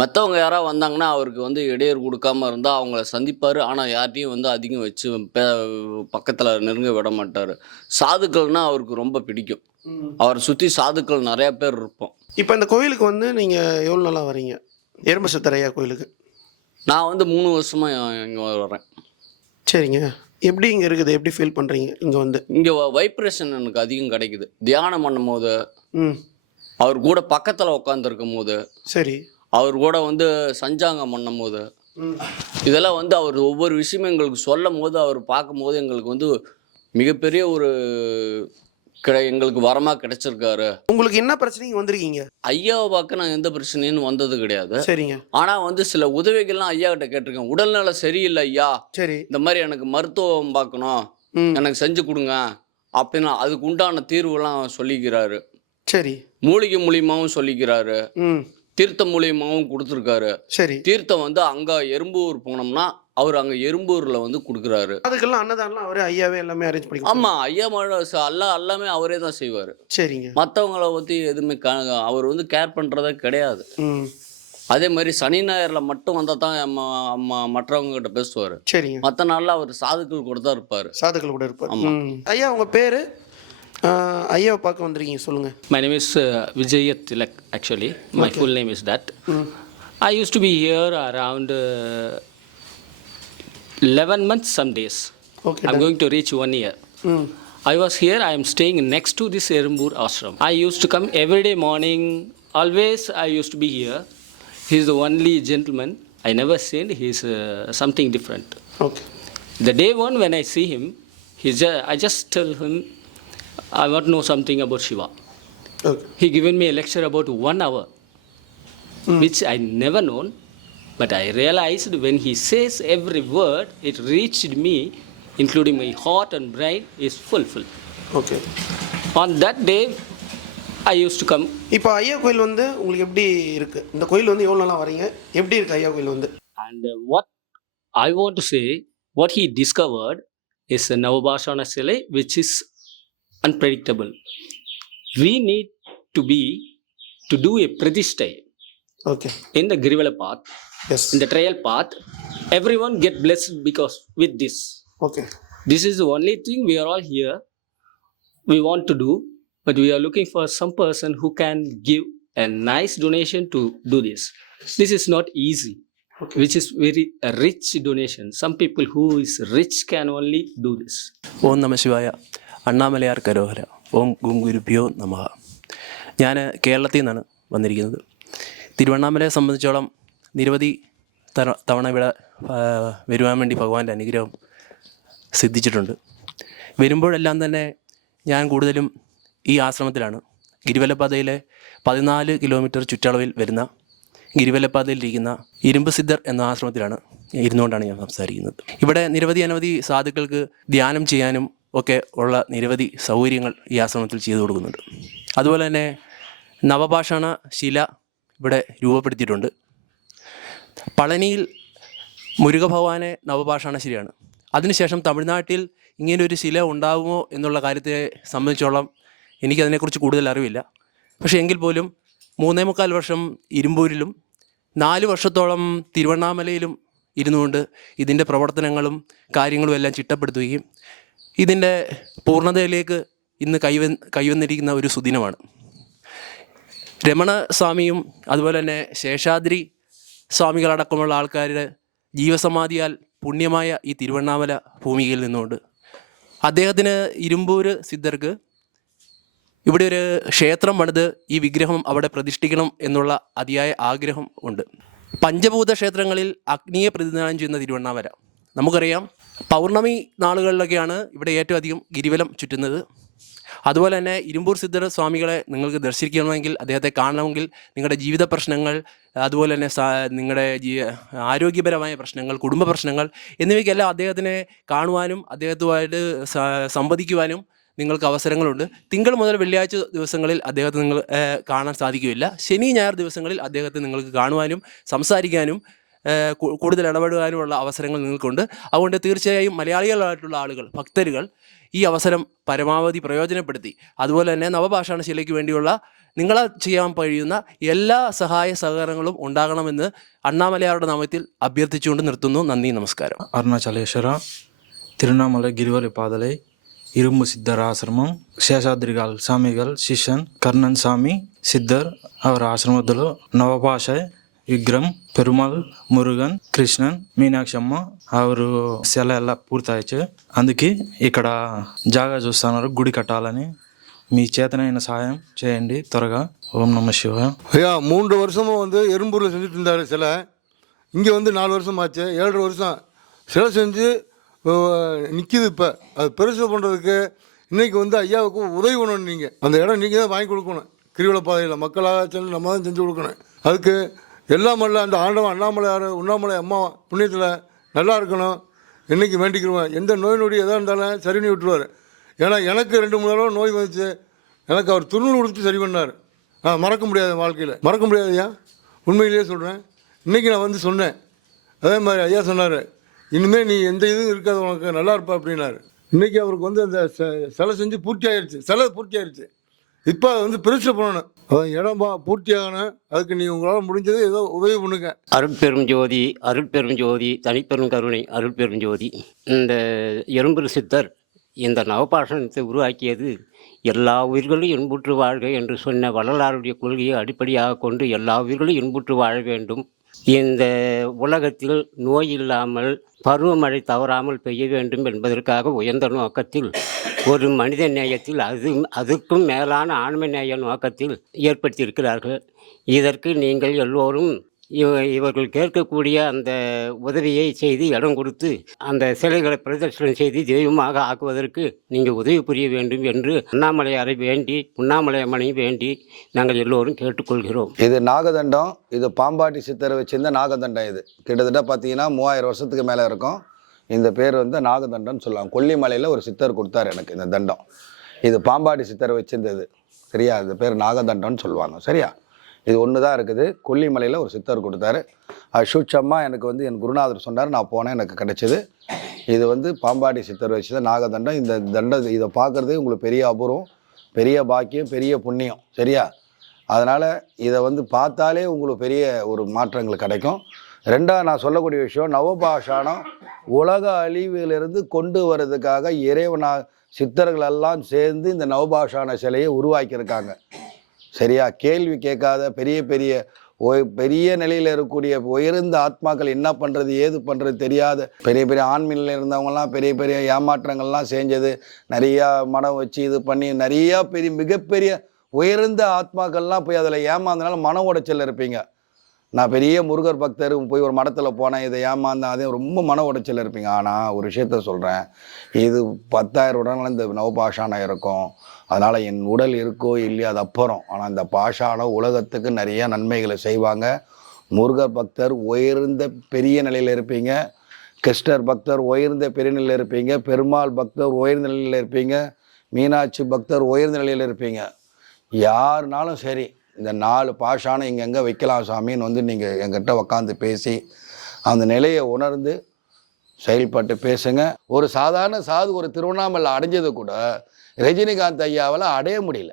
மற்றவங்க யாராவது வந்தாங்கன்னா அவருக்கு வந்து இடையூறு கொடுக்காமல் இருந்தால் அவங்கள சந்திப்பார். ஆனால் யார்ட்டையும் வந்து அதிகம் வச்சு பக்கத்தில் நெருங்க விட மாட்டார். சாதுக்கள்னால் அவருக்கு ரொம்ப பிடிக்கும். அவரை சுற்றி சாதுக்கள் நிறையா பேர் இருப்போம். இப்போ இந்த கோயிலுக்கு வந்து நீங்கள் எவ்வளோ நாளாக வரீங்க? எறும்பு சித்தர் ஐயா கோயிலுக்கு நான் வந்து 3 வருஷமாக இங்கே வரேன். சரிங்க. எப்படி இங்கே இருக்குது, எப்படி ஃபீல் பண்ணுறீங்க இங்கே வந்து? இங்கே வைப்ரேஷன் எனக்கு அதிகம் கிடைக்குது. தியானம் பண்ணும் போது, அவர் கூட பக்கத்தில் உட்காந்துருக்கும் போது, சரி, அவர் கூட வந்து சஞ்சாங்கம் பண்ணும் போது, இதெல்லாம் வந்து அவர் ஒவ்வொரு விஷயமும் எங்களுக்கு சொல்லும் போது, அவர் பார்க்கும்போது எங்களுக்கு வந்து மிகப்பெரிய ஒரு எங்களுக்கு வரமாக கிடைச்சிருக்காரு. உங்களுக்கு என்ன பிரச்சனைங்க வந்திருக்கீங்க? ஐயாவை பார்க்க நான் எந்த பிரச்சனையும் வந்தது கிடையாது. சரிங்க. ஆனால் வந்து சில உதவிகள்லாம் ஐயா கிட்ட கேட்டிருக்கேன். உடல்நல சரியில்லை ஐயா, சரி, இந்த மாதிரி எனக்கு மருத்துவம் பார்க்கணும், எனக்கு செஞ்சு கொடுங்க அப்படின்னா அதுக்கு உண்டான தீர்வுலாம் சொல்லிக்கிறாரு. சரி. மூலிகை மூலியமாகவும் சொல்லிக்கிறாரு, தீர்த்தம் மூலியமாகவும் கொடுத்துருக்காரு. சரி. தீர்த்தம் வந்து அங்கே எறும்பூர் போனோம்னா அவர் அங்கே எறும்பூரில் வந்து கொடுக்குறாரு. அதுக்கெல்லாம் அன்னதானம் அவரே ஐயாவே எல்லாமே அரேஞ்ச் பண்ணி. ஆமாம், ஐயா எல்லாமே அவரே தான் செய்வார். சரிங்க. மற்றவங்கள பற்றி எதுவுமே அவர் வந்து கேர் பண்ணுறதே கிடையாது. அதே மாதிரி சனி ஞாயிறில் மட்டும் வந்தால் தான் மற்றவங்க கிட்ட பேசுவார். சரிங்க. மற்ற நாளில் அவர் சாதுக்கள் கூட தான் இருப்பார். சாதுக்கள் கூட இருப்பார். ஐயா உங்கள் பேர்? ஐயாவை பார்க்க வந்திருக்கீங்க, சொல்லுங்கள். My name is Vijaya Tilak, actually. My full name is that. I used to be here around 11 months, some days. Okay, I'm going to reach 1 year. I was here, I am staying next to this Erumbur ashram. I used to come every day morning, always I used to be here. He's the only gentleman. I never seen he's something different. Okay. The day one when I see him, I just tell him, I want to know something about Shiva. Okay. He given me a lecture about 1 hour, which I never known, but I realized when he says every word, it reached me, including my heart and brain, is full. Okay. On that day, I used to come. இப்போ ஐயா கோயில் வந்து உங்களுக்கு எப்படி இருக்குது? இந்த கோயில் வந்து எவ்வளோ நாளாக வரீங்க? எப்படி இருக்குது ஐயா கோயில் வந்து? And what I want to say, what he discovered is a Navabhashana Silai, which is unpredictable. We need to do a Pradishtai okay. in the Girivala path, yes. in the trail path. Everyone get blessed because with this. Okay. This is the only thing we are all here. We want to do, but we are looking for some person who can give a nice donation to do this. This is not easy, which is very rich donation. Some people who is rich can only do this. ഓം നമ ശിവായ. അണ്ണാമലയാർ കരോഹര. ഓം ഗും ഗുരുഭ്യോ നമഃ. ഞാൻ കേരളത്തിൽ നിന്നാണ് വന്നിരിക്കുന്നത്. തിരുവണ്ണാമലയെ സംബന്ധിച്ചോളം നിരവധി തവണ ഇവിടെ വരുവാൻ വേണ്ടി ഭഗവാന്റെ അനുഗ്രഹം സിദ്ധിച്ചിട്ടുണ്ട്. വരുമ്പോഴെല്ലാം തന്നെ ഞാൻ കൂടുതലും ഈ ആശ്രമത്തിലാണ്. ഗിരിവലപാതയിലെ 14 കിലോമീറ്റർ ചുറ്റളവിൽ വരുന്ന ഗിരിവലപാതയിലിരിക്കുന്ന ഇരുമ്പ് സിദ്ധർ എന്ന ആശ്രമത്തിലാണ് ഇരുന്നുകൊണ്ടാണ് ഞാൻ സംസാരിക്കുന്നത്. ഇവിടെ അനവധി സാധുക്കൾക്ക് ധ്യാനം ചെയ്യാനും ഒക്കെ ഉള്ള നിരവധി സൗകര്യങ്ങൾ ഈ ആശ്രമത്തിൽ ചെയ്തു കൊടുക്കുന്നുണ്ട്. അതുപോലെ തന്നെ നവപാഷാണ ശില ഇവിടെ രൂപപ്പെടുത്തിയിട്ടുണ്ട്. പളനിയിൽ മുരുകഭഗവാനെ നവപാഷാണ ശിലയാണ്. അതിനുശേഷം തമിഴ്നാട്ടിൽ ഇങ്ങനൊരു ശില ഉണ്ടാകുമോ എന്നുള്ള കാര്യത്തെ സംബന്ധിച്ചോളം എനിക്കതിനെക്കുറിച്ച് കൂടുതൽ അറിവില്ല. പക്ഷേ എങ്കിൽ പോലും 3.25 വർഷം ഇരുമ്പൂരിലും 4 വർഷത്തോളം തിരുവണ്ണാമലയിലും ഇരുന്നുകൊണ്ട് ഇതിൻ്റെ പ്രവർത്തനങ്ങളും കാര്യങ്ങളും എല്ലാം ചിട്ടപ്പെടുത്തുകയും ഇതിൻ്റെ പൂർണ്ണതയിലേക്ക് ഇന്ന് കൈവന്നിരിക്കുന്ന ഒരു സുദിനമാണ്. രമണ സ്വാമിയും അതുപോലെ തന്നെ ശേഷാദ്രി സ്വാമികളടക്കമുള്ള ആൾക്കാരുടെ ജീവസമാധിയാൽ പുണ്യമായ ഈ തിരുവണ്ണാമല ഭൂമികയിൽ നിന്നുകൊണ്ട് അദ്ദേഹത്തിന് ഇരുമ്പൂർ സിദ്ധർക്ക് ഇവിടെ ഒരു ക്ഷേത്രം പണിത് ഈ വിഗ്രഹം അവിടെ പ്രതിഷ്ഠിക്കണം എന്നുള്ള അതിയായ ആഗ്രഹം ഉണ്ട്. പഞ്ചഭൂത ക്ഷേത്രങ്ങളിൽ അഗ്നിയെ പ്രതിനിധാനം ചെയ്യുന്ന തിരുവണ്ണാമല നമുക്കറിയാം. പൗർണമി നാളുകളിലൊക്കെയാണ് ഇവിടെ ഏറ്റവും അധികം ഗിരിവലം ചുറ്റുന്നത്. അതുപോലെ തന്നെ ഇരുമ്പൂർ സിദ്ധർ സ്വാമികളെ നിങ്ങൾക്ക് ദർശിക്കണമെങ്കിൽ, അദ്ദേഹത്തെ കാണണമെങ്കിൽ നിങ്ങളുടെ ജീവിത പ്രശ്നങ്ങൾ, അതുപോലെ തന്നെ നിങ്ങളുടെ ആരോഗ്യപരമായ പ്രശ്നങ്ങൾ, കുടുംബ പ്രശ്നങ്ങൾ എന്നിവയ്ക്കെല്ലാം അദ്ദേഹത്തിനെ കാണുവാനും അദ്ദേഹത്തുമായിട്ട് സംവദിക്കുവാനും നിങ്ങൾക്ക് അവസരങ്ങളുണ്ട്. തിങ്കൾ മുതൽ വെള്ളിയാഴ്ച ദിവസങ്ങളിൽ അദ്ദേഹത്തെ നിങ്ങൾ കാണാൻ സാധിക്കുകയില്ല. ശനി ഞായർ ദിവസങ്ങളിൽ അദ്ദേഹത്തെ നിങ്ങൾക്ക് കാണുവാനും സംസാരിക്കാനും കൂടുതൽ ഇടപെടുവാനുമുള്ള അവസരങ്ങൾ നിങ്ങൾക്കുണ്ട്. അതുകൊണ്ട് തീർച്ചയായും മലയാളികളായിട്ടുള്ള ആളുകൾ, ഭക്തരുകൾ ഈ അവസരം പരമാവധി പ്രയോജനപ്പെടുത്തി അതുപോലെ തന്നെ നവപാഷാണ ശിലയ്ക്ക് വേണ്ടിയുള്ള നിങ്ങളെ ചെയ്യാൻ കഴിയുന്ന എല്ലാ സഹായ സഹകരണങ്ങളും ഉണ്ടാകണമെന്ന് അണ്ണാമലയാരുടെ നാമത്തിൽ അഭ്യർത്ഥിച്ചുകൊണ്ട് നിർത്തുന്നു. നന്ദി, നമസ്കാരം. அருணாச்சலேஸ்வரா திருவண்ணாமலை கிரிவல பாதலை இரும்பு சித்தர் ஆசிரமம் శేషాద్రిగాల్ స్వామిகள் శిష్యన్ కర్ణన్ స్వామి సిద్ధర్ ಅವರ ಆಶ್ರಮದಲ್ಲೂ ನವಭಾಷ ವಿಗ್ರಹಂ పెరుమాళ్ మురుగన్ కృష్ణన్ మీనాక్షమ్మ ಅವರು సెల ఎలా పూర్తయిచ్చు. అందుకే ఇక్కడ జాగా చూస్తున్నారు. గుడి కట్టాలని మీ చేతనైన సహాయం చేయండి త్వరగా. ఓం నమ శివాయ. ஐயா 3 வருஷமும் வந்து எறும்பூரில் செஞ்சுட்டு இருந்தார் சிலை. இங்கே வந்து 4 வருஷம் ஆச்சு. 7.5 வருஷம் சிலை செஞ்சு நிற்கிது. இப்போ அது பெருசு பண்ணுறதுக்கு இன்றைக்கி வந்து ஐயாவுக்கு உதவி பண்ணணும். நீங்கள் அந்த இடம் நீங்கள் தான் வாங்கி கொடுக்கணும். கிரிவல பாதையில் மக்களாக சென்று நம்ம தான் செஞ்சு கொடுக்கணும். அதுக்கு எல்லாம் அல்ல அந்த ஆண்டவன் அண்ணாமலையார் உண்ணாமலை அம்மா புண்ணியத்தில் நல்லா இருக்கணும். இன்றைக்கி வேண்டிக்கிறோம். எந்த நோய் நொடி எதாக இருந்தாலும் சரி பண்ணி விட்டுருவார். ஏன்னா எனக்கு 2-3 தடவை நோய் வந்துச்சு. எனக்கு அவர் துண்ணூறு கொடுத்து சரி பண்ணார். மறக்க முடியாது, வாழ்க்கையில் மறக்க முடியாது ஐயா. உண்மையிலேயே சொல்கிறேன். இன்றைக்கி நான் வந்து சொன்னேன். அதே மாதிரி ஐயா சொன்னார், இனிமேல் நீ எந்த இதுவும் இருக்காது, உனக்கு நல்லா இருப்பா அப்படின்னாரு. இன்றைக்கி அவருக்கு வந்து அந்த சிலை செஞ்சு பூர்த்தி ஆயிடுச்சு. சிலை பூர்த்தி ஆயிடுச்சு. இப்போ அதை வந்து பெருசு பண்ணணும். அதான் இடம் பூர்த்தி ஆகணும். அதுக்கு நீ உங்களால் முடிஞ்சது ஏதோ உதவி பண்ணுங்க. அருட்பெரும் ஜோதி, அருட்பெரும் ஜோதி, தனிப்பெரும் கருணை, அருட்பெரும் ஜோதி. இந்த எறும்பூர் சித்தர் இந்த நவபாஷணத்தை உருவாக்கியது எல்லா உயிர்களும் இன்புற்று வாழ்க என்று சொன்ன வள்ளலாருடைய கொள்கையை அடிப்படையாக கொண்டு எல்லா உயிர்களும் இன்புற்று வாழ வேண்டும். இந்த உலகத்தில் நோய் இல்லாமல் பருவமழை தவறாமல் பெய்ய வேண்டும் என்பதற்காக உயர்ந்த நோக்கத்தில் ஒரு மனித நேயத்தில் அதுக்கும் மேலான ஆன்ம நேய நோக்கத்தில் ஏற்படுத்தியிருக்கிறார்கள். இதற்கு நீங்கள் எல்லோரும் இவர்கள் கேட்கக்கூடிய அந்த உதவியை செய்து இடம் கொடுத்து அந்த சிலைகளை பிரதர்ஷனம் செய்து தெய்வமாக ஆக்குவதற்கு நீங்கள் உதவி புரிய வேண்டும் என்று அண்ணாமலையாரை வேண்டி உண்ணாமலையம்மனையும் வேண்டி நாங்கள் எல்லோரும் கேட்டுக்கொள்கிறோம். இது நாகதண்டம். இது பாம்பாட்டி சித்தரை வச்சிருந்த நாகதண்டம். இது கிட்டத்தட்ட பார்த்தீங்கன்னா 3000 வருஷத்துக்கு மேலே இருக்கும். இந்த பேர் வந்து நாகதண்டம்னு சொல்லுவாங்க. கொல்லிமலையில் ஒரு சித்தர் கொடுத்தாரு எனக்கு இந்த தண்டம். இது பாம்பாட்டி சித்தரை வச்சிருந்தது. சரியா? இது பேர் நாகதண்டம்னு சொல்லுவாங்க. சரியா? இது ஒன்று தான் இருக்குது. கொல்லிமலையில் ஒரு சித்தர் கொடுத்தாரு. அது சூட்சமாக எனக்கு வந்து என் குருநாதர் சொன்னார். நான் போனேன், எனக்கு கிடைச்சிது. இது வந்து பாம்பாட்டி சித்தர் வச்சு தான் நாகதண்டம். இந்த தண்டம் இதை பார்க்குறதே உங்களுக்கு பெரிய அபூர்வம், பெரிய பாக்கியம், பெரிய புண்ணியம். சரியா? அதனால் இதை வந்து பார்த்தாலே உங்களுக்கு பெரிய ஒரு மாற்றங்கள் கிடைக்கும். ரெண்டாவது நான் சொல்லக்கூடிய விஷயம், நவபாஷாணம் உலக அழிவிலிருந்து கொண்டு வர்றதுக்காக இறைவனாக சித்தர்களெல்லாம் சேர்ந்து இந்த நவபாஷாண சிலையை உருவாக்கியிருக்காங்க. சரியா? கேள்வி கேட்காத பெரிய நிலையில் இருக்கக்கூடிய உயர்ந்த ஆத்மாக்கள் என்ன பண்ணுறது ஏது பண்ணுறது தெரியாத பெரிய ஆண்மையில் இருந்தவங்கலாம் பெரிய ஏமாற்றங்கள்லாம் செஞ்சது, நிறையா மனம் வச்சு இது பண்ணி நிறையா மிகப்பெரிய உயர்ந்த ஆத்மாக்கள்லாம் போய் அதில் ஏமாந்தனால மன உடைச்சல் இருப்பீங்க. நான் பெரிய முருகர் பக்தர் போய் ஒரு மடத்தில் போனேன், இதை ஏமாந்தேன், அதே ரொம்ப மன உடைச்சல் இருப்பீங்க. ஆனால் ஒரு விஷயத்த சொல்கிறேன், இது 10,000 உடனே இந்த நவபாஷாணம் இருக்கும். அதனால் என் உடல் இருக்கோ இல்லையோ அது அப்புறம். ஆனால் இந்த பாஷாணம் உலகத்துக்கு நிறைய நன்மைகளை செய்வாங்க. முருகர் பக்தர் உயர்ந்த பெரிய நிலையில் இருப்பீங்க. கிருஷ்ணர் பக்தர் உயர்ந்த பெரிய நிலையில் இருப்பீங்க. பெருமாள் பக்தர் உயர்ந்த நிலையில் இருப்பீங்க. மீனாட்சி பக்தர் உயர்ந்த நிலையில் இருப்பீங்க. யாருனாலும் சரி இந்த 4 பாஷாணம் எங்கே வைக்கலாம் சாமின்னு வந்து நீங்கள் என்கிட்ட உக்காந்து பேசி அந்த நிலையை உணர்ந்து செயல்பட்டு பேசுங்க. ஒரு சாதாரண சாது ஒரு திருவண்ணாமலை அடைஞ்சது கூட ரஜினிகாந்த் ஐயாவால் அடைய முடியல.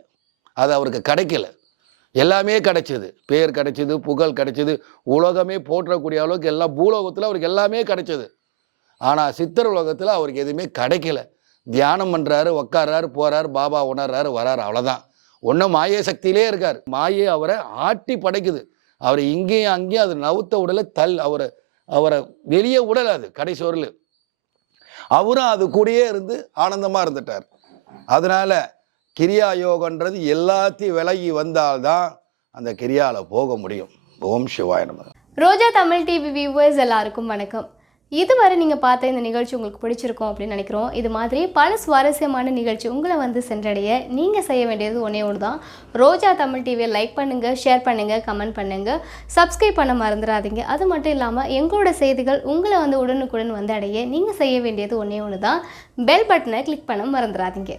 அது அவருக்கு கிடைக்கல. எல்லாமே கிடைச்சிது. பேர் கிடைச்சிது, புகழ் கிடைச்சிது, உலகமே போற்றக்கூடிய அளவுக்கு எல்லாம் பூலோகத்தில் அவருக்கு எல்லாமே கிடைச்சிது. ஆனால் சித்தர் உலகத்தில் அவருக்கு எதுவுமே கிடைக்கல. தியானம் பண்ணுறாரு, உக்காடுறாரு, போகிறாரு, பாபா உணர்றாரு, வராரு, அவ்வளோதான். ஒன்றும் மாய சக்தியிலே இருக்கார். மாயை அவரை ஆட்டி படைக்குது. அவர் இங்கேயும் அங்கேயும் அது நவுத்த உடலை அவரை வெளியே உடல். அது கடைசி வரல அவரும் அது கூடயே இருந்து ஆனந்தமாக இருந்துட்டார். அதனால கிரியா யோகன்றது எல்லாத்தையும் விலகி வந்தால்தான் அந்த கிரியாவில் போக முடியும். ஓம் சிவாய நம. ரோஜா தமிழ் டிவி வியூவர்ஸ் எல்லாருக்கும் வணக்கம். இதுவரை நீங்கள் பார்த்த இந்த நிகழ்ச்சி உங்களுக்கு பிடிச்சிருக்கும் அப்படின்னு நினைக்கிறோம். இது மாதிரி பல சுவாரஸ்யமான நிகழ்ச்சி உங்களை வந்து சென்றடைய நீங்கள் செய்ய வேண்டியது ஒன்றே ஒன்று தான். ரோஜா தமிழ் டிவியை லைக் பண்ணுங்கள், ஷேர் பண்ணுங்கள், கமெண்ட் பண்ணுங்கள், சப்ஸ்கிரைப் பண்ண மறந்துடாதீங்க. அது மட்டும் இல்லாமல் எங்களோட செய்திகள் உங்களை வந்து உடனுக்குடன் வந்து அடைய நீங்கள் செய்ய வேண்டியது ஒன்றே ஒன்று தான். பெல் பட்டனை கிளிக் பண்ண மறந்துடாதீங்க.